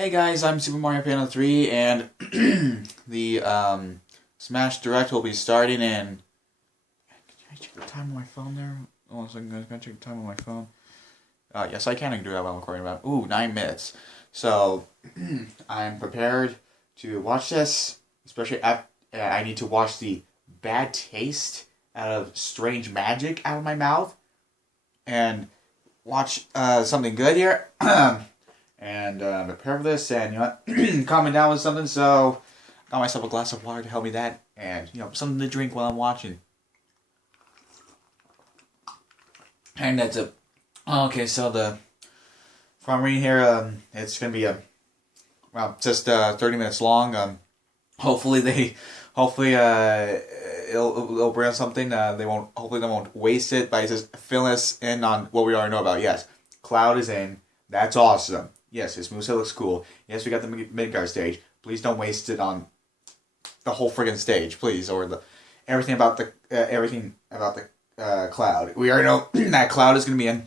Hey guys, I'm Super Mario Piano 3, and the Smash Direct will be starting in... Can I check the time on my phone there? Oh, so I'm going to check the time on my phone. Yes, I can do that while I'm recording about... Ooh, 9 minutes. So, I'm prepared to watch this, especially I need to watch the bad taste out of strange magic out of my mouth, and watch something good here. And prepare for this, and calming down with something. So, got myself a glass of water to help me that, and something to drink while I'm watching. And that's it. Okay, so from reading here, it's gonna be just 30 minutes long. Hopefully it'll bring us something. Hopefully they won't waste it by just filling us in on what we already know about. Yes, Cloud is in. That's awesome. Yes, his moveset looks cool. Yes, we got the Midgard stage. Please don't waste it on the whole friggin' stage, please, or everything about the Cloud. We already know that Cloud is gonna be in.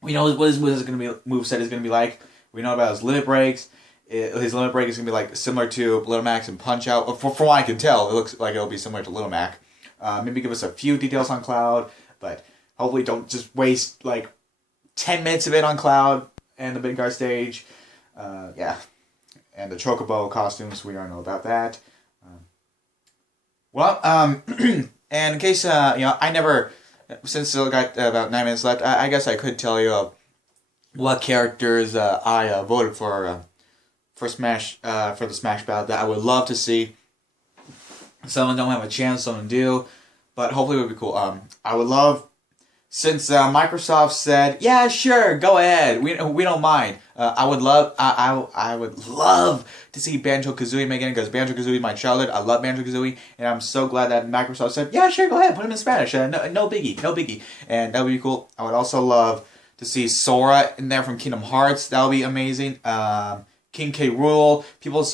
We know what his moveset is gonna be like. We know about his limit breaks. His limit break is gonna be like similar to Little Mac's and Punch Out. From what I can tell, it looks like it'll be similar to Little Mac. Maybe give us a few details on Cloud, but hopefully don't just waste like 10 minutes of it on Cloud and the Midgard stage. Yeah. And the Chocobo costumes, we don't know about that. And in case, I never, since I got about 9 minutes left, I guess I could tell you what characters I voted for Smash, for the Smash Battle that I would love to see. Some don't have a chance, some do, but hopefully it would be cool. I would love, since Microsoft said, yeah, sure, go ahead, we don't mind. I would love to see Banjo-Kazooie make it, because Banjo-Kazooie is my childhood. I love Banjo-Kazooie, and I'm so glad that Microsoft said, yeah, sure, go ahead, put him in Spanish. No biggie, and that would be cool. I would also love to see Sora in there from Kingdom Hearts. That would be amazing. King K. Rool. People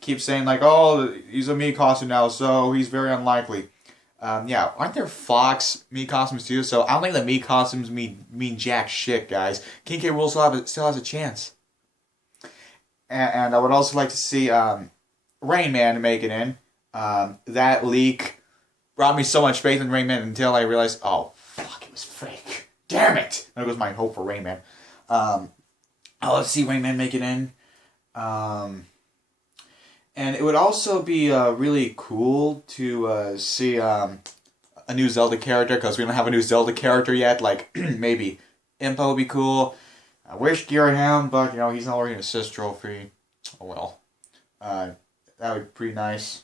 keep saying like, oh, he's a Mii costume now, so he's very unlikely. Yeah, aren't there Fox Mii costumes too? So I don't think the Mii costumes mean jack shit, guys. King K. Rool still has a chance. And I would also like to see Rain Man make it in. That leak brought me so much faith in Rain Man until I realized, oh fuck, it was fake. Damn it! There goes my hope for Rain Man. I'd love to see Rain Man make it in. And it would also be really cool to see a new Zelda character, because we don't have a new Zelda character yet. Like, maybe Impa would be cool. I wish Ghirahim, but, he's not already an assist trophy. Oh, well. That would be pretty nice.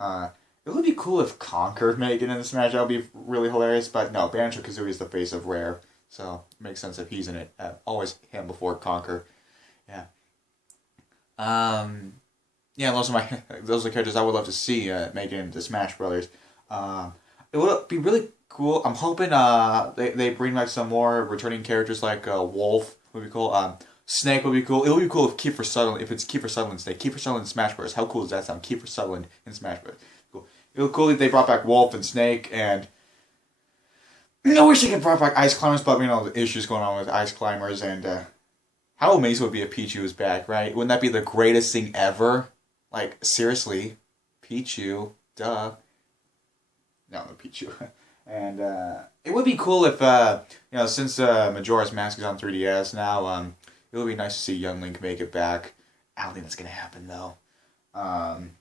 It would be cool if Conker made it in this match. That would be really hilarious. But no, Banjo-Kazooie is the face of Rare. So, it makes sense if he's in it. Always him before Conker. Yeah. Yeah, those are the characters I would love to see make it into Smash Brothers. It would be really cool. I'm hoping they bring like some more returning characters, like Wolf would be cool. Snake would be cool. It would be cool if Kiefer Sutherland, if it's Kiefer Sutherland Snake, Kiefer Sutherland in Smash Bros. How cool does that sound? Kiefer Sutherland in Smash Bros. Cool. It would be cool if they brought back Wolf and Snake, and I wish they could brought back Ice Climbers, but the issues going on with Ice Climbers, and how amazing would it be if Pichu was back, right? Wouldn't that be the greatest thing ever? Like, seriously, Pichu, duh. No, Pichu. And it would be cool if, since Majora's Mask is on 3DS now, it would be nice to see Young Link make it back. I don't think that's going to happen, though. And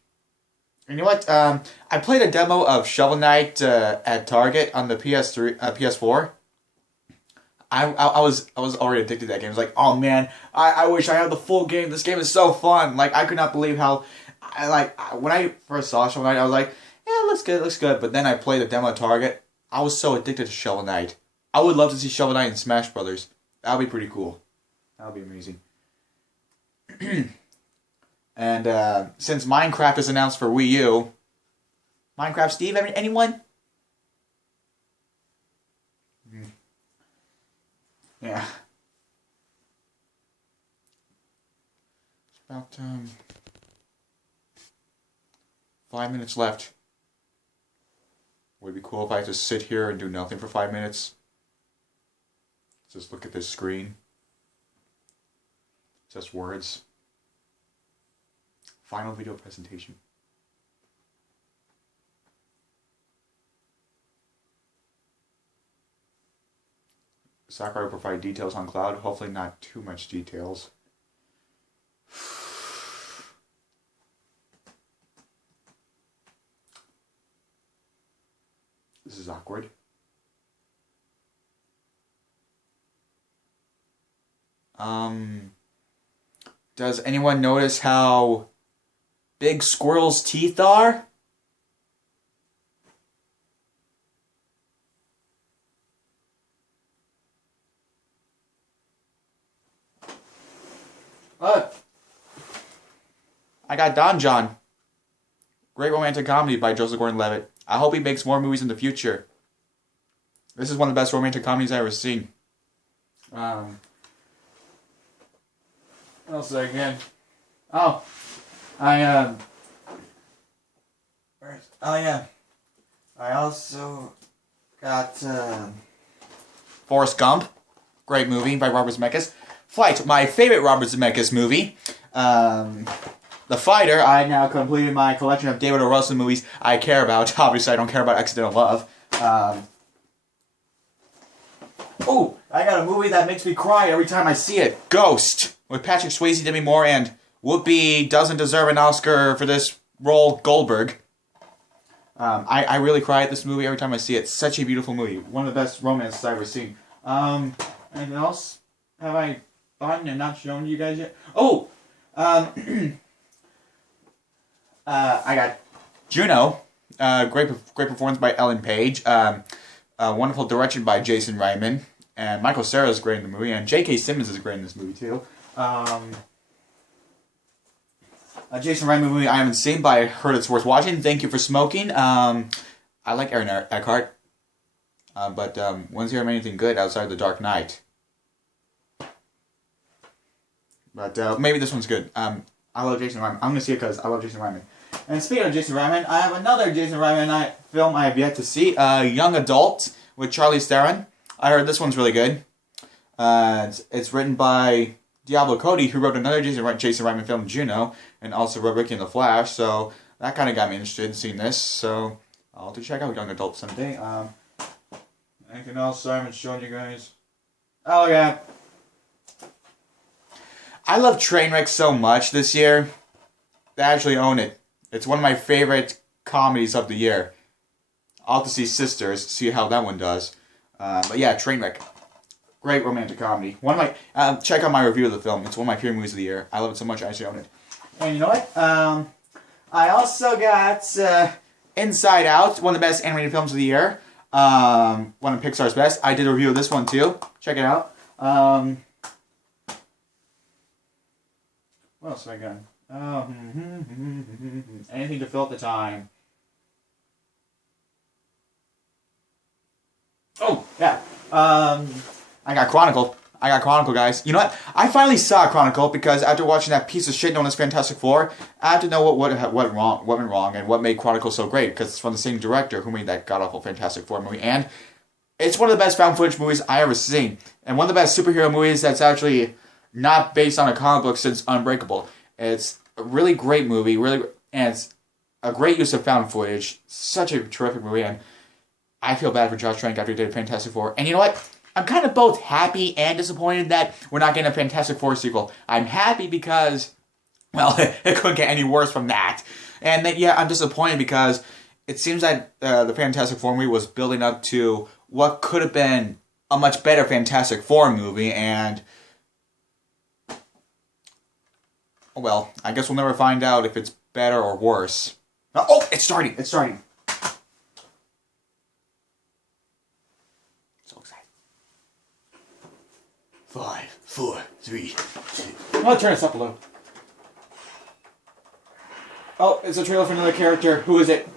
you know what? I played a demo of Shovel Knight at Target on the PS4. I was already addicted to that game. I was like, oh man, I wish I had the full game. This game is so fun. Like, I could not believe how, when I first saw Shovel Knight, I was like, yeah, it looks good. But then I played the demo at Target. I was so addicted to Shovel Knight. I would love to see Shovel Knight in Smash Brothers. That would be pretty cool. That would be amazing. And since Minecraft is announced for Wii U, Minecraft Steve, anyone? Yeah. It's about 5 minutes left. Would it be cool if I just sit here and do nothing for 5 minutes? Just look at this screen. Just words. Final video presentation. Sakurai will provide details on Cloud. Hopefully not too much details. This is awkward. Does anyone notice how big Squirrel's teeth are? Look. I got Don John. Great romantic comedy by Joseph Gordon-Levitt. I hope he makes more movies in the future. This is one of the best romantic comedies I've ever seen. What else did I get? Oh, I also got Forrest Gump. Great movie by Robert Zemeckis. Flight, my favorite Robert Zemeckis movie. The Fighter, I now completed my collection of David O. Russell movies I care about. Obviously, I don't care about Accidental Love. Oh, I got a movie that makes me cry every time I see it. Ghost, with Patrick Swayze, Demi Moore, and Whoopi doesn't deserve an Oscar for this role, Goldberg. I really cry at this movie every time I see it. Such a beautiful movie. One of the best romances I've ever seen. Anything else? Have I bought and not shown you guys yet? Oh! I got Juno. Great performance by Ellen Page. Wonderful direction by Jason Reitman. And Michael Cera is great in the movie. And J.K. Simmons is great in this movie, too. Jason Reitman movie I haven't seen, but I heard it's worth watching. Thank You for Smoking. I like Aaron Eckhart. But when's he ever made anything good outside The Dark Knight? But maybe this one's good. I love Jason Reitman. I'm going to see it because I love Jason Reitman. And speaking of Jason Reitman, I have another Jason Reitman film I have yet to see. Young Adult with Charlize Theron. I heard this one's really good. It's written by Diablo Cody, who wrote another Jason Reitman film, Juno, and also wrote Ricky and the Flash. So that kind of got me interested in seeing this. So I'll have to check out Young Adult someday. Anything else I haven't shown you guys? Oh, yeah. I love Trainwreck so much this year. They actually own it. It's one of my favorite comedies of the year. I'll have to see Sisters, see how that one does. But yeah, Trainwreck. Great romantic comedy. One of my check out my review of the film. It's one of my favorite movies of the year. I love it so much I actually own it. And you know what? I also got Inside Out, one of the best animated films of the year. One of Pixar's best. I did a review of this one too. Check it out. What else have I got? Anything to fill up the time. Oh, yeah. I got Chronicle. Guys. You know what? I finally saw Chronicle because after watching that piece of shit known as Fantastic Four, I had to know what went wrong, and what made Chronicle so great, because it's from the same director who made that god-awful Fantastic Four movie, and it's one of the best found footage movies I ever seen, and one of the best superhero movies that's actually not based on a comic book since Unbreakable. It's a really great movie, and it's a great use of found footage. Such a terrific movie, and I feel bad for Josh Trank after he did Fantastic Four. And you know what? I'm kind of both happy and disappointed that we're not getting a Fantastic Four sequel. I'm happy because, well, it couldn't get any worse from that. And then, yeah, I'm disappointed because it seems that the Fantastic Four movie was building up to what could have been a much better Fantastic Four movie, and well, I guess we'll never find out if it's better or worse. Oh, it's starting. So excited. 5, 4, 3, 2. I'll turn this up a little. Oh, it's a trailer for another character. Who is it?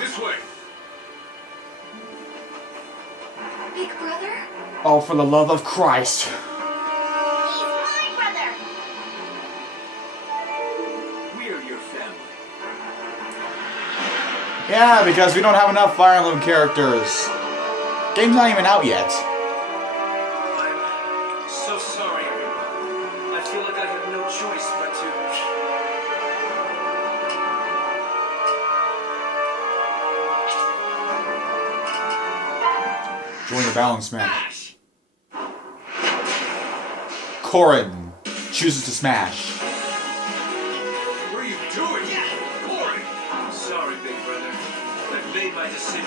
This way. Big brother? Oh, for the love of Christ. Yeah, because we don't have enough Fire Emblem characters. Game's not even out yet. I'm so sorry, everyone. I feel like I have no choice but to Join the battle and smash. Corrin chooses to smash. What are you doing? Corrin! Sorry, big brother. I've made my decision.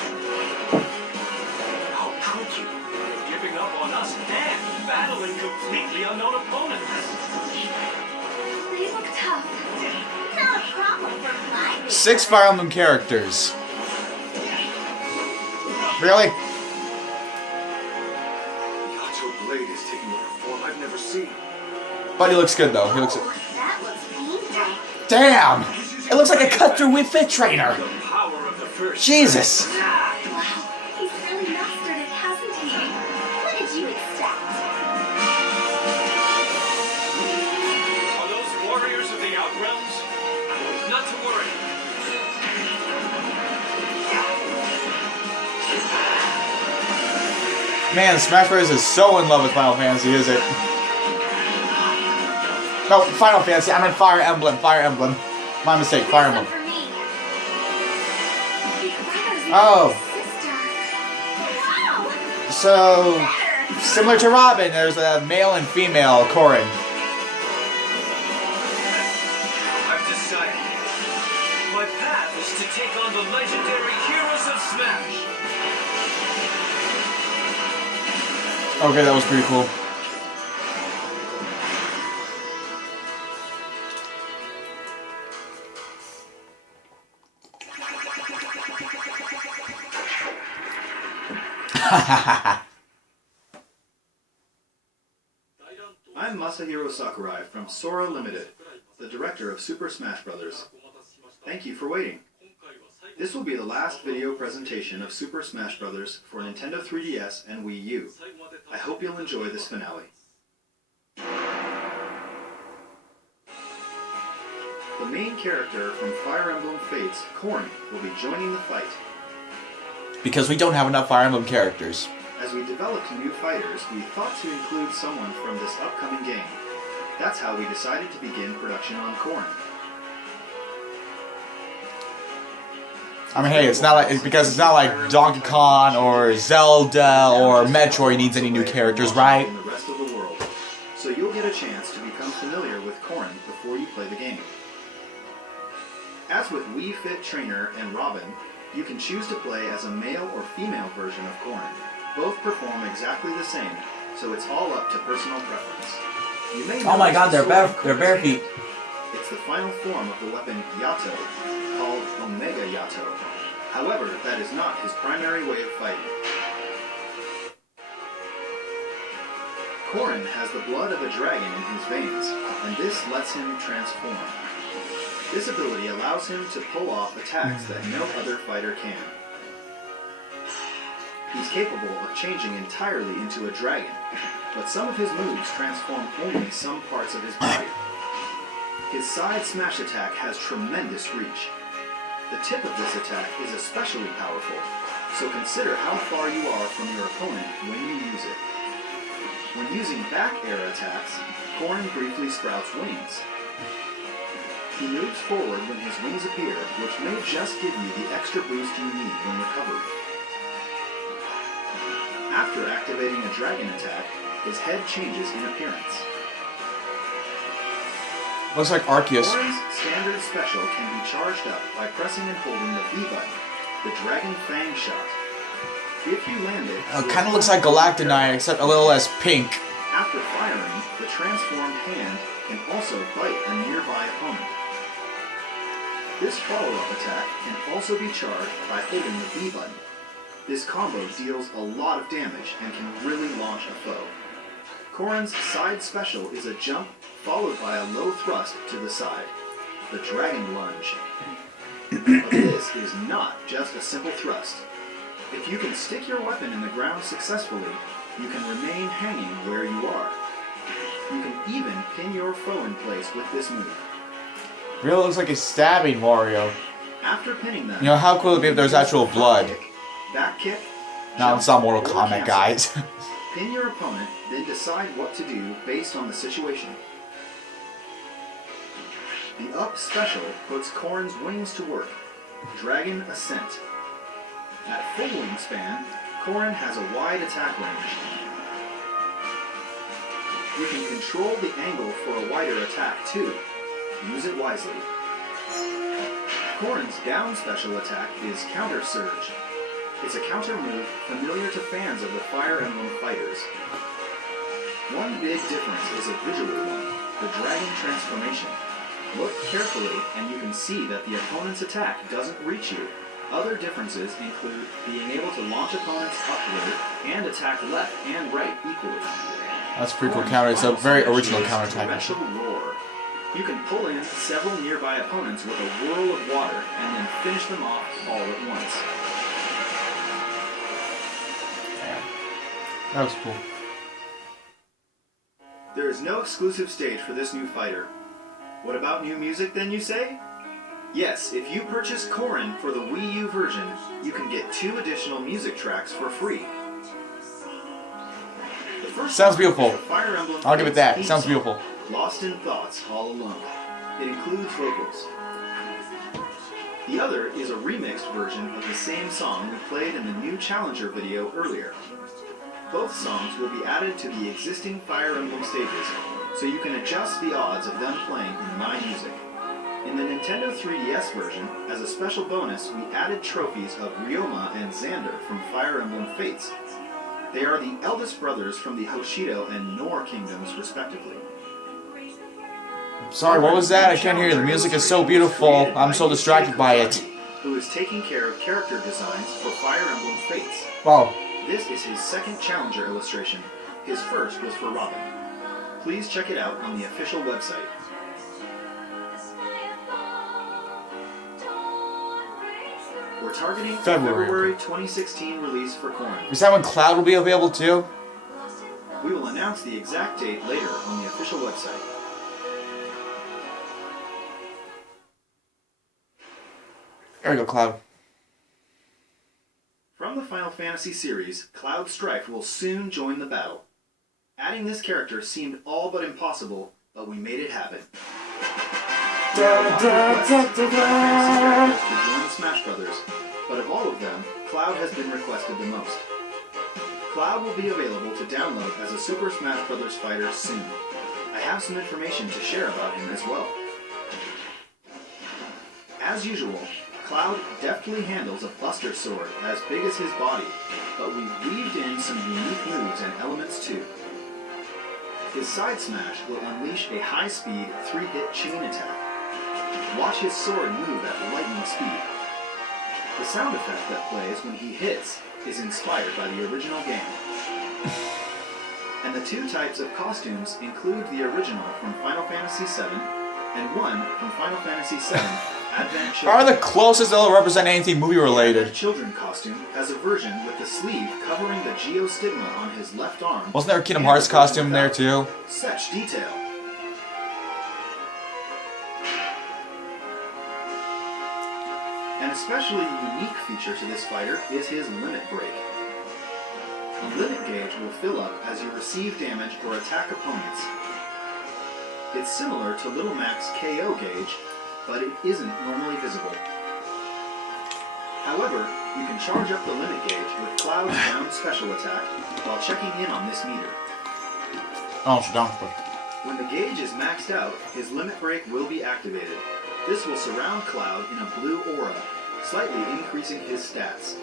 How could you? Giving up on us and battling completely unknown opponents. They look tough. Not a problem for my 6 Fire Emblem characters. Really? Yato Blade is taking on a form I've never seen. But he looks good though. He looks. That looks painful. Damn! It looks like a cut through with Fit Trainer. The power of the first. Jesus! Wow, he's really mastered it, hasn't he? What did you expect? Are those warriors of the Outrealms? Not to worry. Man, Smash Bros. Is so in love with Final Fantasy, is it? No, Final Fantasy. I meant Fire Emblem. Fire Emblem. My mistake. Fire Emblem. For me. Big brother's Oh. sister. Wow. So, similar to Robin, there's a male and female Corrin. I've decided. My path is to take on the legendary heroes of Smash. Okay, that was pretty cool. I'm Masahiro Sakurai from Sora Limited, the director of Super Smash Bros. Thank you for waiting. This will be the last video presentation of Super Smash Bros. For Nintendo 3DS and Wii U. I hope you'll enjoy this finale. The main character from Fire Emblem Fates, Corrin, will be joining the fight. Because we don't have enough Fire Emblem characters. As we developed new fighters, we thought to include someone from this upcoming game. That's how we decided to begin production on Corrin. I mean, hey, it's not like because it's not like Donkey Kong or Zelda or Metroid needs any new characters, right? In the rest of the world, so you'll get a chance to become familiar with Corrin before you play the game. As with Wii Fit Trainer and Robin, you can choose to play as a male or female version of Corrin. Both perform exactly the same, so it's all up to personal preference. You may Oh my notice God, the they're sword bare in bare Corrin's feet. hand. It's the final form of the weapon Yato, called Omega Yato. However, that is not his primary way of fighting. Corrin has the blood of a dragon in his veins, and this lets him transform. This ability allows him to pull off attacks that no other fighter can. He's capable of changing entirely into a dragon, but some of his moves transform only some parts of his body. His side smash attack has tremendous reach. The tip of this attack is especially powerful, so consider how far you are from your opponent when you use it. When using back air attacks, Corrin briefly sprouts wings. He moves forward when his wings appear, which may just give you the extra boost you need when recovering. After activating a dragon attack, his head changes in appearance. Looks like Arceus. Corrin's standard special can be charged up by pressing and holding the B button, the Dragon Fang shot. If you land it... It kind of looks like Galactonite, except a little less pink. After firing, the transformed hand can also bite a nearby opponent. This follow-up attack can also be charged by holding the B button. This combo deals a lot of damage and can really launch a foe. Corrin's side special is a jump followed by a low thrust to the side, the Dragon Lunge. But this is not just a simple thrust. If you can stick your weapon in the ground successfully, you can remain hanging where you are. You can even pin your foe in place with this move. Really looks like a stabbing Wario. After pinning them, You know, how cool would it be if there's actual blood? Back kick, Now it's not Mortal or Kombat, cancel. guys. Pin your opponent, then decide what to do based on the situation. The up special puts Corrin's wings to work. Dragon Ascent. At full wingspan, Corrin has a wide attack range. You can control the angle for a wider attack too. Use it wisely. Corrin's down special attack is Counter Surge. It's a counter move familiar to fans of the Fire Emblem fighters. One big difference is a visual one, the dragon transformation. Look carefully and you can see that the opponent's attack doesn't reach you. Other differences include being able to launch opponents upward and attack left and right equally. That's pretty cool counter. It's a very original counter attack. Torrential Roar. You can pull in several nearby opponents with a whirl of water and then finish them off all at once. That was cool. There is no exclusive stage for this new fighter. What about new music then, you say? Yes, if you purchase Corrin for the Wii U version, you can get 2 additional music tracks for free. The first Sounds beautiful. is the Fire Emblem I'll give it that. theme Sounds song, beautiful. Lost in Thoughts All Alone. It includes vocals. The other is a remixed version of the same song we played in the new Challenger video earlier. Both songs will be added to the existing Fire Emblem stages, so you can adjust the odds of them playing in My Music. In the Nintendo 3DS version, as a special bonus, we added trophies of Ryoma and Xander from Fire Emblem Fates. They are the eldest brothers from the Hoshido and Nor kingdoms, respectively. Sorry, what was that? I can't hear you. The music is so beautiful. I'm so distracted by it. Who is taking care of character designs for Fire Emblem Fates. Wow. This is his second Challenger illustration. His first was for Robin. Please check it out on the official website. We're targeting February 2016 release for Corrin. Is that when Cloud will be available too? We will announce the exact date later on the official website. There we go, Cloud. From the Final Fantasy series, Cloud Strife will soon join the battle. Adding this character seemed all but impossible, but we made it happen. There are a lot of requests for Final Fantasy characters to join the Smash Brothers, but of all of them, Cloud has been requested the most. Cloud will be available to download as a Super Smash Bros. Fighter soon. I have some information to share about him as well. As usual, Cloud deftly handles a Buster Sword as big as his body, but we've weaved in some unique moves and elements too. His side smash will unleash a high-speed 3-hit chain attack. Watch his sword move at lightning speed. The sound effect that plays when he hits is inspired by the original game. And the 2 types of costumes include the original from Final Fantasy VII and one from Final Fantasy VII Advent Children. Are the closest they'll represent anything movie related. The Children costume has a version with the sleeve covering the geostigma on his left arm. Wasn't there a Kingdom Hearts costume there too? Such detail. An especially unique feature to this fighter is his limit break. The limit gauge will fill up as you receive damage or attack opponents. It's similar to Little Mac's KO gauge, but it isn't normally visible. However, you can charge up the limit gauge with Cloud's down special attack while checking in on this meter. Oh, it's down. When the gauge is maxed out, his limit break will be activated. This will surround Cloud in a blue aura, slightly increasing his stats.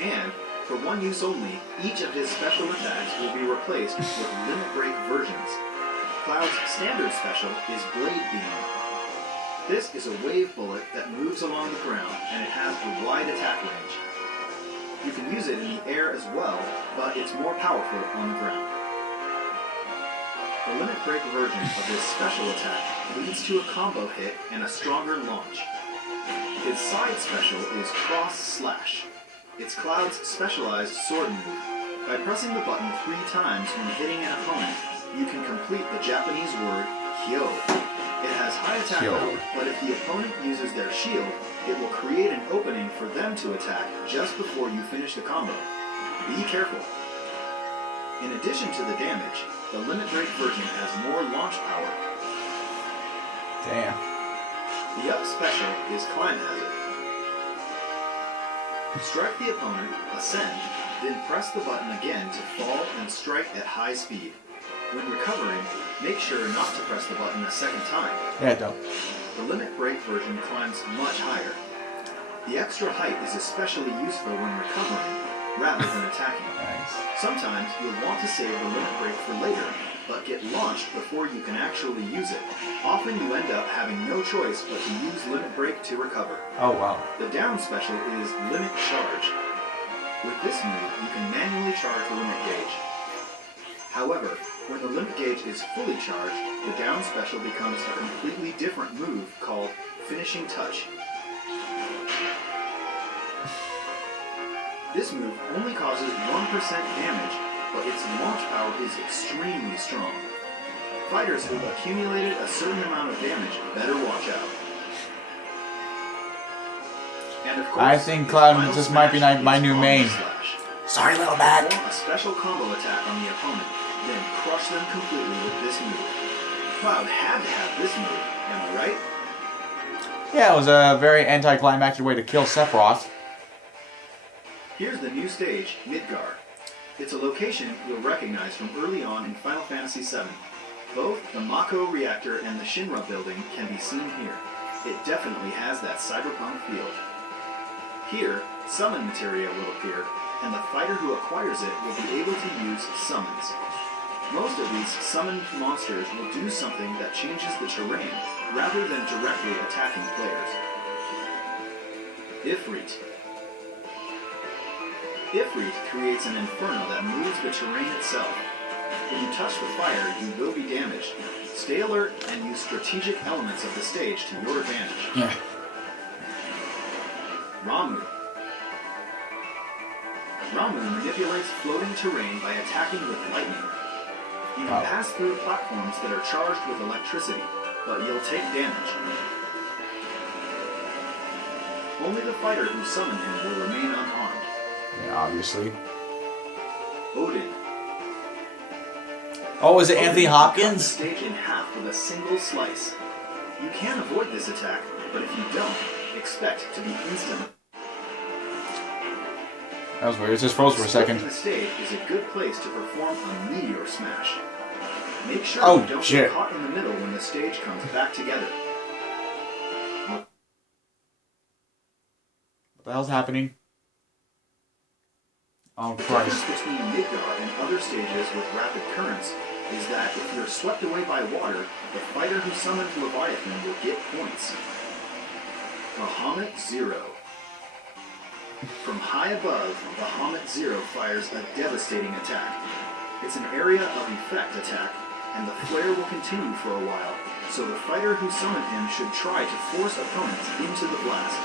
And, for one use only, each of his special attacks will be replaced with limit break versions. Cloud's standard special is Blade Beam. This is a wave bullet that moves along the ground, and it has a wide attack range. You can use it in the air as well, but it's more powerful on the ground. The limit break version of this special attack leads to a combo hit and a stronger launch. His side special is Cross Slash. It's Cloud's specialized sword move. By pressing the button 3 times when hitting an opponent, you can complete the Japanese word Kyo. It has high attack power, but if the opponent uses their shield, it will create an opening for them to attack just before you finish the combo. Be careful. In addition to the damage, the limit break version has more launch power. Damn. The up special is Climb Hazard. Strike the opponent, ascend, Then press the button again to fall and strike at high speed. When recovering, make sure not to press the button a second time. Yeah, don't. The limit break version climbs much higher. The extra height is especially useful when recovering, rather than attacking. Nice. Sometimes you'll want to save the limit break for later, but get launched before you can actually use it. Often you end up having no choice but to use limit break to recover. Oh, wow. The down special is limit charge. With this move, you can manually charge the limit gauge. However, when the limit gauge is fully charged, the down special becomes a completely different move called finishing touch. This move only causes 1% damage, but its launch power is extremely strong. Fighters who've accumulated a certain amount of damage better watch out. And of course, I think Cloud, this might be my new Bomb main. Slash. Sorry, little bat. Perform a special combo attack on the opponent, then crush them completely with this move. Cloud had to have this move, am I right? Yeah, it was a very anticlimactic way to kill Sephiroth. Here's the new stage, Midgar. It's a location you'll recognize from early on in Final Fantasy VII. Both the Mako reactor and the Shinra building can be seen here. It definitely has that cyberpunk feel. Here, summon materia will appear, and the fighter who acquires it will be able to use summons. Most of these summoned monsters will do something that changes the terrain, rather than directly attacking players. Ifrit. Ifrit creates an inferno that moves the terrain itself. When you touch the fire, you will be damaged. Stay alert and use strategic elements of the stage to your advantage. Yeah. Ramu. Ramu manipulates floating terrain by attacking with lightning. You can pass through platforms that are charged with electricity, but you'll take damage. Only the fighter who summoned him will remain unharmed. Yeah, obviously. Odin. Oh, is it Anthony Odin can cut the Hopkins? stage in half with a single slice. You can avoid this attack, but if you don't, expect to be instant. That was weird. It just froze for a second. The stage is a good place to perform a meteor smash. Make sure Oh, you don't shit. get caught in the middle when the stage comes back together. What the hell's happening? Oh, The Christ. difference between Midgar and other stages with rapid currents is that if you're swept away by water, the fighter who summoned Leviathan will get points. Bahamut Zero. From high above, Bahamut Zero fires a devastating attack. It's an area of effect attack, and the flare will continue for a while, so the fighter who summoned him should try to force opponents into the blast.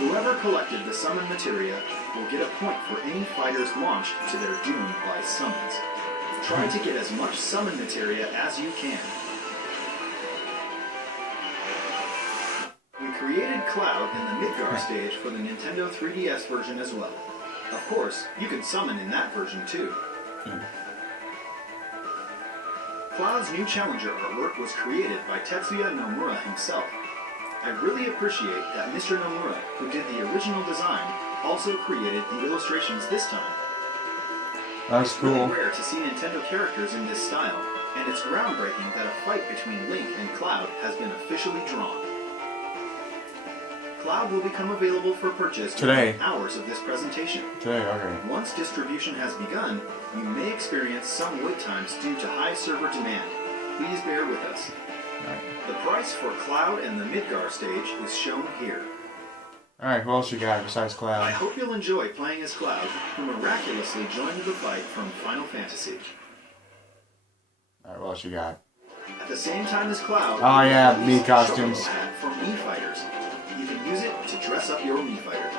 Whoever collected the summon materia will get a point for any fighters launched to their doom by summons. Try to get as much summon materia as you can. We created Cloud in the Midgar stage for the Nintendo 3DS version as well. Of course, you can summon in that version too. Cloud's new challenger artwork was created by Tetsuya Nomura himself. I really appreciate that Mr. Nomura, who did the original design, also created the illustrations this time. That's It's cool. really rare to see Nintendo characters in this style, and it's groundbreaking that a fight between Link and Cloud has been officially drawn. Cloud will become available for purchase Today. within hours of this presentation. Today, okay. Once distribution has begun, you may experience some wait times due to high server demand. Please bear with us. Alright. The price for Cloud and the Midgar stage is shown here. Alright, who else you got besides I Cloud? hope you'll enjoy playing as Cloud, who miraculously joined the fight from Final Fantasy. Alright, what else you got? At the same time as Cloud, Oh, yeah, we released Mii costumes. Chocobo Hat for Mii fighters. You can use it to dress up your Mii fighter.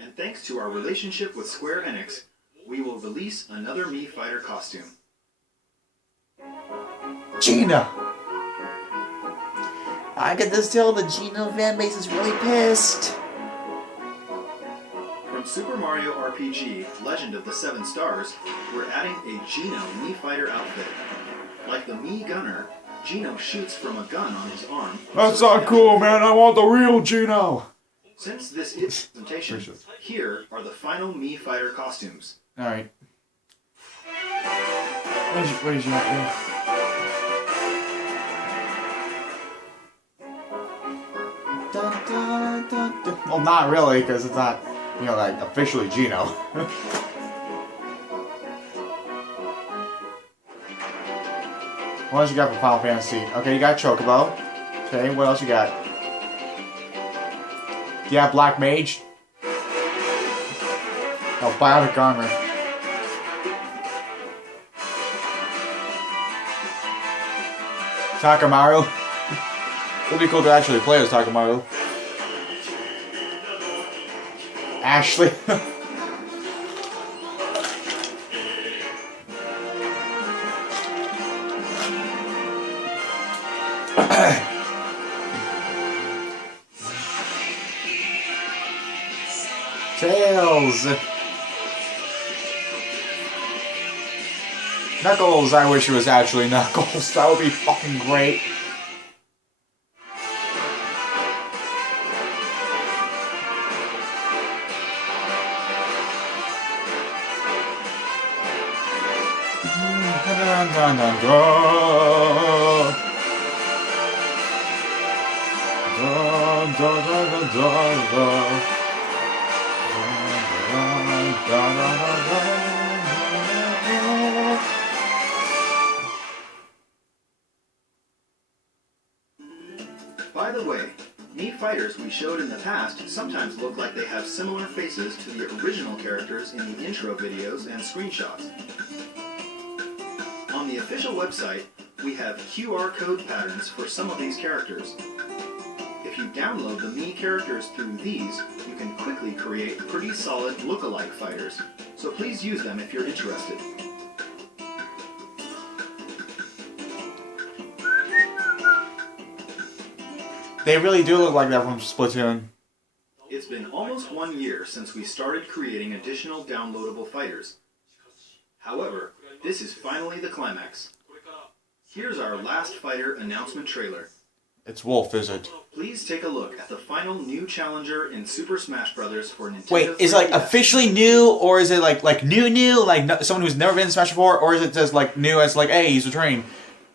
And thanks to our relationship with Square Enix, we will release another Mii fighter costume. Gina! I get this tell the Gina fan base is really pissed. From Super Mario RPG Legend of the Seven Stars, we're adding a Geno Mii fighter outfit. Like the Mii gunner, Geno shoots from a gun on his arm. That's not cool, man. I want the real Gino. Since this is presentation, here are the final Mii Fighter costumes. Alright. Where's your Dun, dun, dun, dun. Well, not really, because it's not, you know, like, officially Gino. What else you got for Final Fantasy? Okay, you got Chocobo. Okay, what else you got? Yeah, Black Mage. Oh, Bionic Armor. Takamaru. It would be cool to actually play as Takamaru. Ashley. Tails. Knuckles, I wish it was actually Knuckles. That would be fucking great. Dun, dun, dun, dun. Dun, dun, dun, dun, dun, dun. Dun, dun, dun, dun, dun. By the way, Mii Fighters we showed in the past sometimes look like they have similar faces to the original characters in the intro videos and screenshots. On the official website, we have QR code patterns for some of these characters. If you download the Mii characters through these, you can quickly create pretty solid look-alike fighters, so please use them if you're interested. They really do look like that from Splatoon. It's been almost 1 year since we started creating additional downloadable fighters. However, this is finally the climax. Here's our last fighter announcement trailer. It's Wolf, is it? Please take a look at the final new challenger in Super Smash Bros. For Nintendo. Wait, is it like 3DS. officially new, or is it like new, like no, someone who's never been in Smash before, or is it just like new as like, hey, he's returning?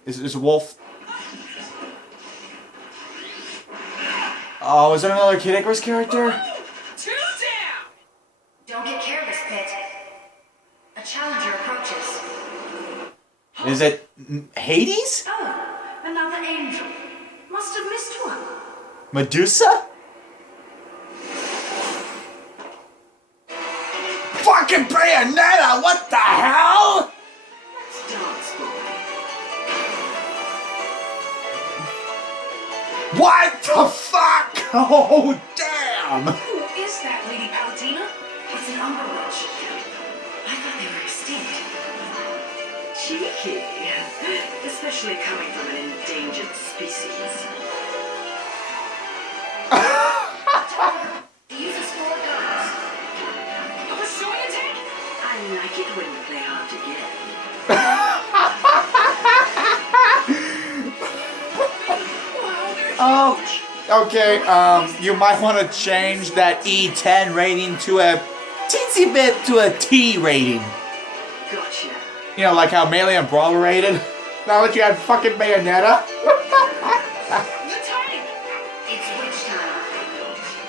Is Wolf? Oh, is that another Kid Icarus character? Two down! Don't get careless, Pit. A challenger approaches. Is it Hades? Oh, another angel. Must have missed one. Medusa? Fucking Bayonetta! What the hell? Let's dance, boy. What the fuck? Oh, damn! Who is that, Lady Palutena? It's an Umber Witch. I thought they were extinct. Cheeky, especially coming from an endangered species. Use a sword guns. A pursuing attack? I like it when you play hard to get. Okay, you might want to change that E10 rating to a teensy bit to a T rating. Gotcha. You know, like how Melee and Brawl were rated? Now that you had fucking Bayonetta? The time! It's witch time.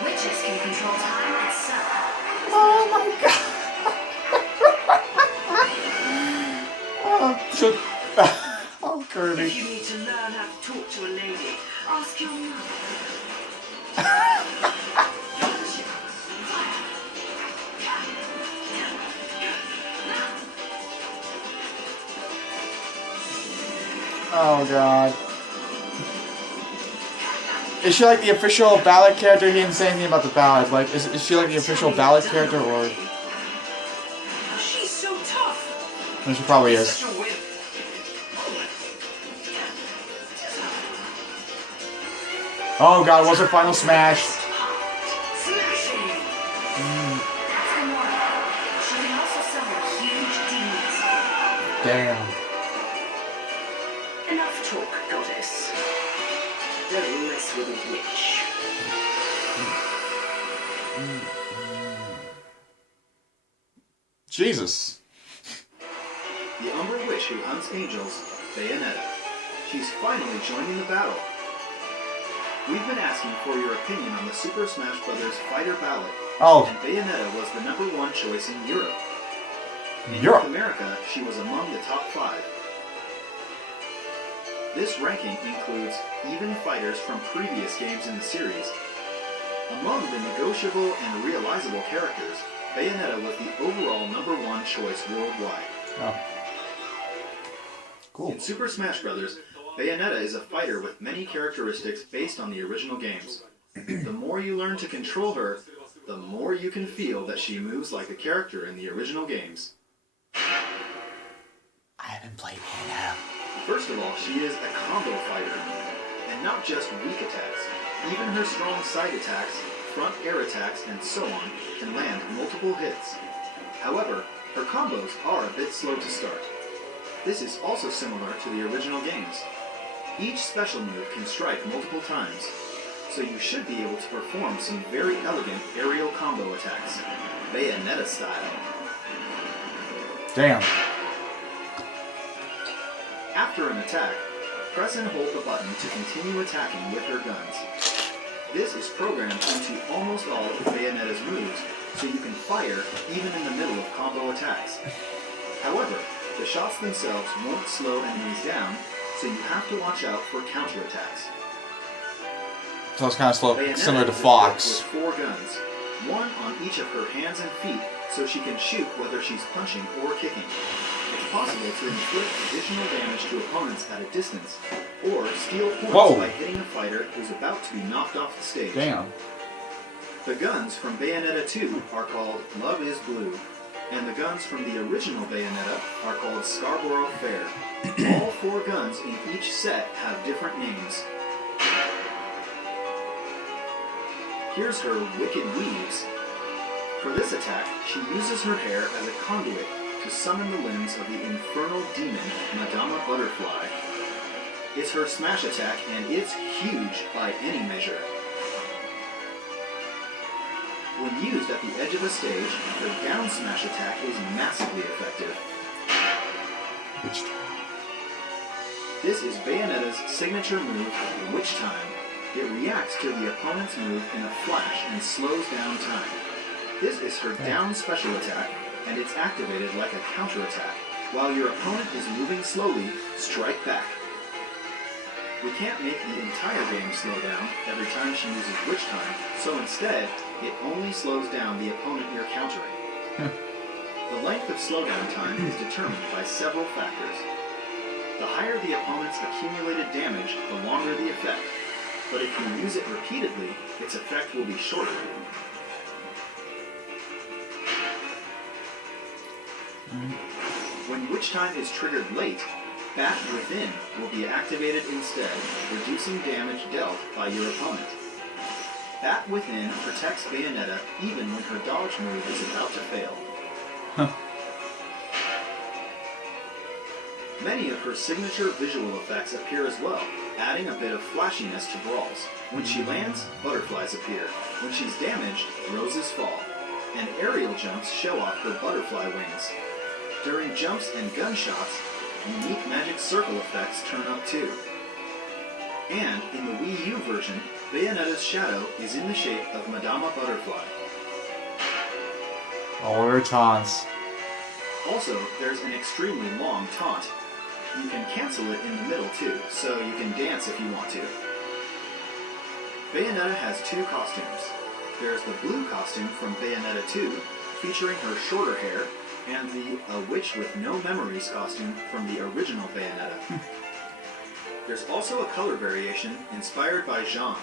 Witches can control time as sun. Oh my god. Oh, shit. Oh, Kirby. If you need to learn how to talk to a lady, ask your mother. Oh god. Is she like the official ballad character? He didn't say anything about the ballad. Like, is she like the official ballad character, or? She's so tough. No, she probably is. Such a wimp. Oh god, what's her final smash? Smashing. That's Gamora. She can also summon huge demons. Damn. Enough talk, goddess. Don't mess with a witch. Jesus. The Umber Witch who hunts angels, Bayonetta. She's finally joining the battle. We've been asking for your opinion on the Super Smash Bros. Fighter ballot, Oh, and Bayonetta was the #1 choice in Europe. In Europe. North America, she was among the top 5. This ranking includes even fighters from previous games in the series. Among the negotiable and realizable characters, Bayonetta was the overall #1 choice worldwide. Oh. Cool. In Super Smash Bros., Bayonetta is a fighter with many characteristics based on the original games. The more you learn to control her, the more you can feel that she moves like a character in the original games. I haven't played Bayonetta. First of all, she is a combo fighter, and not just weak attacks. Even her strong side attacks, front air attacks, and so on can land multiple hits. However, her combos are a bit slow to start. This is also similar to the original games. Each special move can strike multiple times, so you should be able to perform some very elegant aerial combo attacks, Bayonetta style. Damn. After an attack, press and hold the button to continue attacking with her guns. This is programmed into almost all of Bayonetta's moves, so you can fire even in the middle of combo attacks. However, the shots themselves won't slow enemies down, so you have to watch out for counterattacks. So it's kind of slow, Bayonetta similar to is Fox. equipped with 4 guns, one on each of her hands and feet, so she can shoot whether she's punching or kicking. It's possible to inflict additional damage to opponents at a distance, or steal points Whoa. by hitting a fighter who's about to be knocked off the stage. Damn. The guns from Bayonetta 2 are called Love is Blue, and the guns from the original Bayonetta are called Scarborough Fair. All 4 guns in each set have different names. Here's her Wicked Weaves. For this attack, she uses her hair as a conduit to summon the limbs of the infernal demon, Madama Butterfly. It's her smash attack, and it's huge by any measure. When used at the edge of a stage, her down smash attack is massively effective. Which This is Bayonetta's signature move, Witch Time. It reacts to the opponent's move in a flash and slows down time. This is her down special attack, and it's activated like a counterattack. While your opponent is moving slowly, strike back. We can't make the entire game slow down every time she uses Witch Time, so instead, it only slows down the opponent you're countering. The length of slowdown time is determined by several factors. The higher the opponent's accumulated damage, the longer the effect. But if you use it repeatedly, its effect will be shorter. When Witch Time is triggered late, Bat Within will be activated instead, reducing damage dealt by your opponent. Bat Within protects Bayonetta even when her dodge move is about to fail. Many of her signature visual effects appear as well, adding a bit of flashiness to brawls. When she lands, butterflies appear. When she's damaged, roses fall. And aerial jumps show off her butterfly wings. During jumps and gunshots, unique magic circle effects turn up too. And in the Wii U version, Bayonetta's shadow is in the shape of Madama Butterfly. all her taunts. Also, there's an extremely long taunt. You can cancel it in the middle too, so you can dance if you want to. Bayonetta has 2 costumes. There's the blue costume from Bayonetta 2, featuring her shorter hair, and the A Witch with No Memories costume from the original Bayonetta. There's also a color variation inspired by Jean.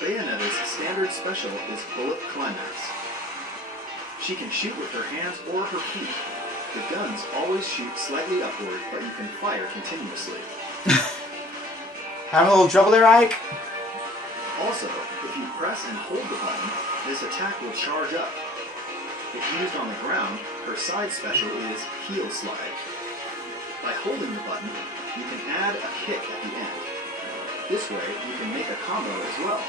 Bayonetta's standard special is Bullet Climax. She can shoot with her hands or her feet. The guns always shoot slightly upward, but you can fire continuously. Having a little trouble there, Ike? Also, if you press and hold the button, this attack will charge up. If used on the ground, her side special is Heel Slide. By holding the button, you can add a kick at the end. This way, you can make a combo as well.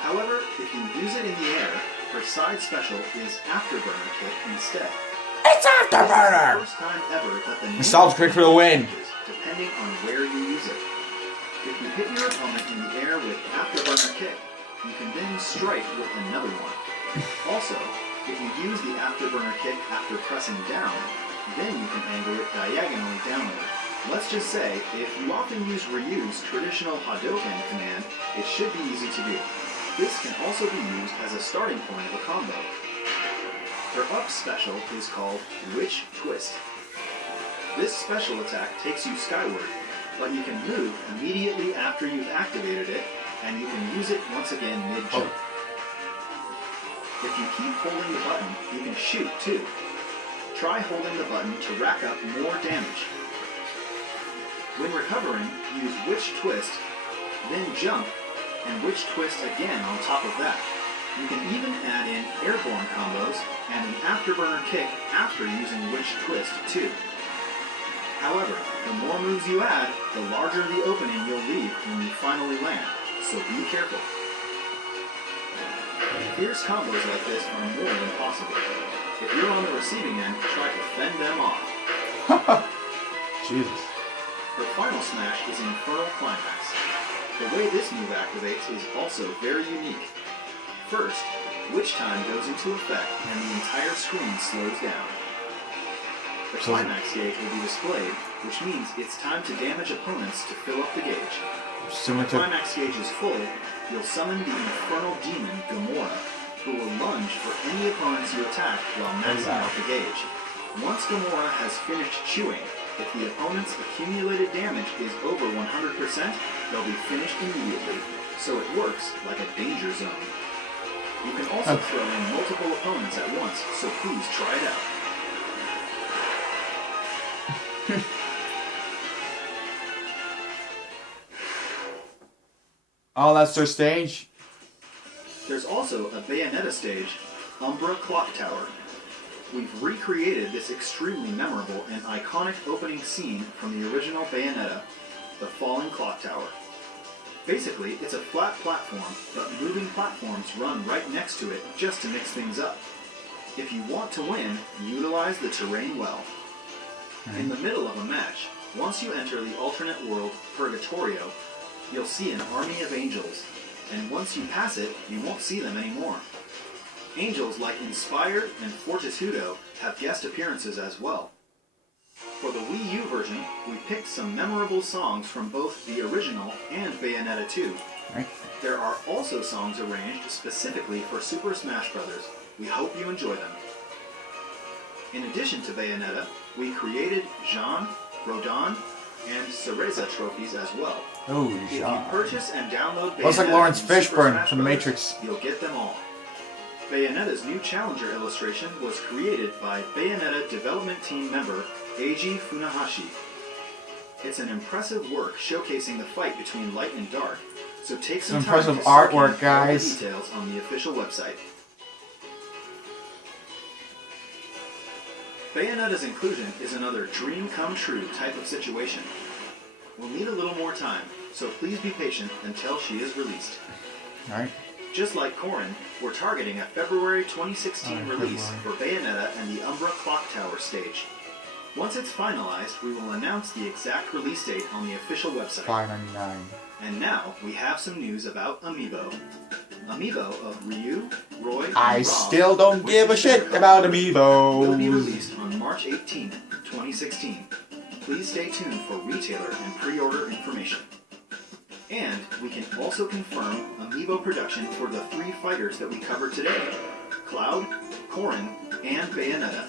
However, if you use it in the air, her side special is Afterburner Kick instead. It's This is the Afterburner! first time ever that the Nostalgia Kick for the win. changes, depending on where you use it. If you hit your opponent in the air with Afterburner Kick, you can then strike with another one. Also, if you use the Afterburner Kick after pressing down, then you can angle it diagonally downward. Let's just say, if you often use Ryu's traditional Hadouken command, it should be easy to do. This can also be used as a starting point of a combo. Her up special is called Witch Twist. This special attack takes you skyward, but you can move immediately after you've activated it, and you can use it once again mid-jump. If you keep holding the button, you can shoot too. Try holding the button to rack up more damage. When recovering, use Witch Twist, then jump, and Witch Twist again on top of that. You can even add in airborne combos and an Afterburner Kick after using Witch Twist too. However, the more moves you add, the larger the opening you'll leave when you finally land, so be careful. Fierce combos like this are more than possible. If you're on the receiving end, try to fend them off. Jesus. Her final smash is Infernal Climax. The way this move activates is also very unique. First, Witch Time goes into effect and the entire screen slows down. The climax gauge will be displayed, which means it's time to damage opponents to fill up the gauge. Similar When the to... climax gauge is full, you'll summon the infernal demon Gamora, who will lunge for any opponents you attack while maxing out the gauge. Once Gamora has finished chewing, if the opponent's accumulated damage is over 100%, they'll be finished immediately, so it works like a danger zone. You can also throw in multiple opponents at once, so please try it out. Oh, that's their stage? There's also a Bayonetta stage, Umbra Clock Tower. We've recreated this extremely memorable and iconic opening scene from the original Bayonetta, the Falling Clock Tower. Basically, it's a flat platform, but moving platforms run right next to it just to mix things up. If you want to win, utilize the terrain well. In the middle of a match, once you enter the alternate world, Purgatorio, you'll see an army of angels, and once you pass it, you won't see them anymore. Angels like Inspired and Fortitudo have guest appearances as well. For the Wii U version, we picked some memorable songs from both the original and Bayonetta 2. Right. There are also songs arranged specifically for Super Smash Bros. We hope you enjoy them. In addition to Bayonetta, we created Jean, Rodin, and Cereza trophies as well. Oh, If you purchase and download Bayonetta looks like Lawrence in Super Fishburne Smash from The Bros., Matrix. you'll get them all. Bayonetta's new challenger illustration was created by Bayonetta development team member Eiji Funahashi. It's an impressive work showcasing the fight between light and dark, so take some time impressive to soak in artwork, all the guys. details on the official website. Bayonetta's inclusion is another dream come true type of situation. We'll need a little more time, so please be patient until she is released. Alright. Just like Corrin, we're targeting a February 2016 release for Bayonetta and the Umbra Clock Tower stage. Once it's finalized, we will announce the exact release date on the official website. $5.99. And now, we have some news about Amiibo. Amiibo of Ryu, Roy, and I Rob still don't with give a the shit Federal about will be amiibos. released on March 18th, 2016. Please stay tuned for retailer and pre-order information. And we can also confirm Amiibo production for the 3 fighters that we covered today: Cloud, Corrin, and Bayonetta.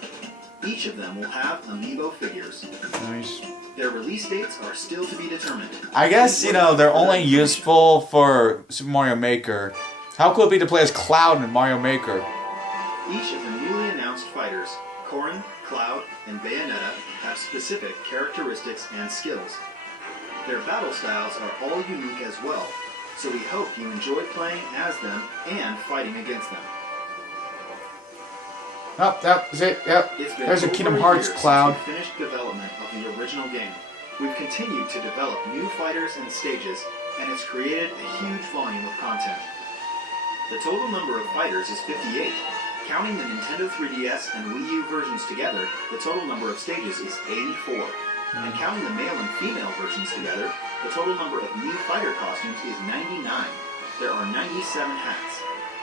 Each of them will have Amiibo figures. Nice. Their release dates are still to be determined. I guess, you know, they're only useful for Super Mario Maker. How cool it be to play as Cloud in Mario Maker? Each of the newly announced fighters, Corrin, Cloud, and Bayonetta, have specific characteristics and skills. Their battle styles are all unique as well, so we hope you enjoy playing as them and fighting against them. Oh, that was it. Yep. It's been There's a over Kingdom year Hearts since Cloud. we finished development of the original game. We've continued to develop new fighters and stages, and it's created a huge volume of content. The total number of fighters is 58. Counting the Nintendo 3DS and Wii U versions together, the total number of stages is 84. And counting the male and female versions together, the total number of new fighter costumes is 99. There are 97 hats.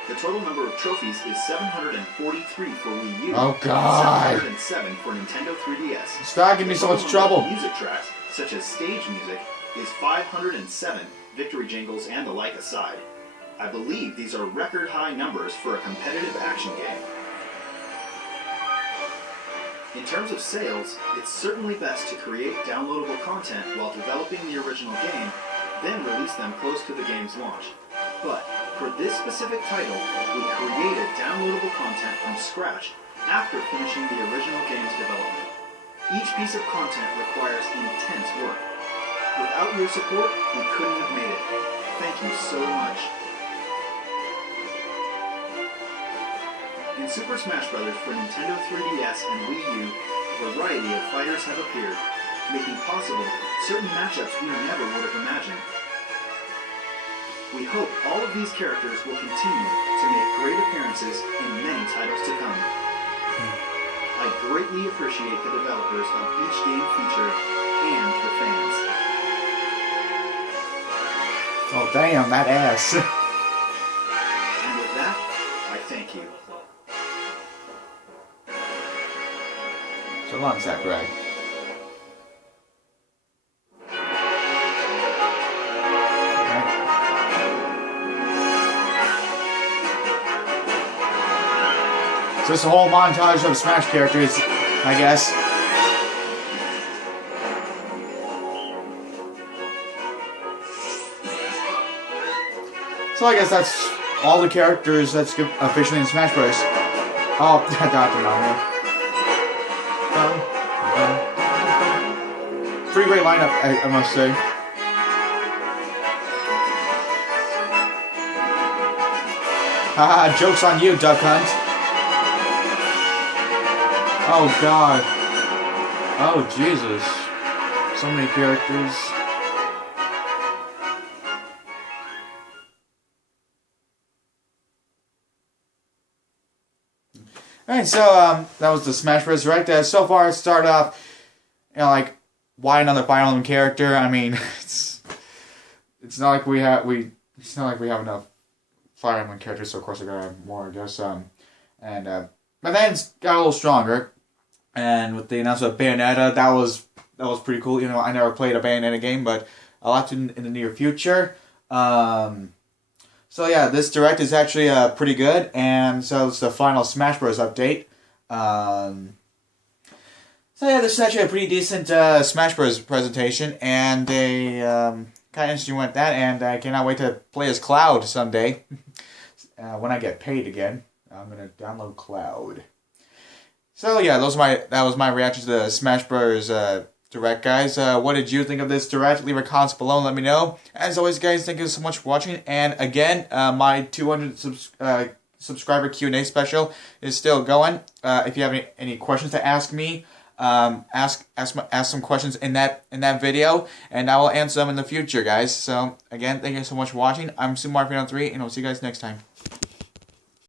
The total number of trophies is 743 for Wii U. Oh God! And 707 for Nintendo 3DS. Stop giving me so much trouble. Music tracks, such as stage music, is 507, victory jingles and the like aside. I believe these are record high numbers for a competitive action game. In terms of sales, it's certainly best to create downloadable content while developing the original game, then release them close to the game's launch. But for this specific title, we created downloadable content from scratch after finishing the original game's development. Each piece of content requires intense work. Without your support, we couldn't have made it. Thank you so much. In Super Smash Bros. For Nintendo 3DS and Wii U, a variety of fighters have appeared, making possible certain matchups we never would have imagined. We hope all of these characters will continue to make great appearances in many titles to come. I greatly appreciate the developers of each game featured and the fans. Oh damn, that ass. And with that, I thank you. So long, Sakurai. So it's a whole montage of Smash characters, I guess. So I guess that's all the characters that's officially in Smash Bros. Oh, Dr. Mario. Pretty great lineup, I must say. Haha, joke's on you, Duck Hunt. Oh God. Oh Jesus. So many characters. Alright, so that was the Smash Bros. Direct. So far it started off, like, why another Fire Emblem character? I mean, it's not like we have enough Fire Emblem characters, so of course I gotta have more, I guess. But then it's got a little stronger, and with the announcement of Bayonetta, that was pretty cool. You know, I never played a Bayonetta game, but I'll have to in the near future. So yeah, this Direct is actually pretty good, and so it's the final Smash Bros. Update. So yeah, this is actually a pretty decent Smash Bros. Presentation, and a kind of interesting with that, and I cannot wait to play as Cloud someday. When I get paid again, I'm gonna download Cloud. So yeah, that was my reaction to the Smash Bros. Direct, guys. What did you think of this Direct? Leave a comment below and let me know. As always, guys, thank you so much for watching. And again, my 200 subscriber Q&A special is still going. If you have any questions to ask me, ask some questions in that video, and I will answer them in the future, guys. So again, thank you so much for watching. I'm Super Mario 3, and I'll see you guys next time.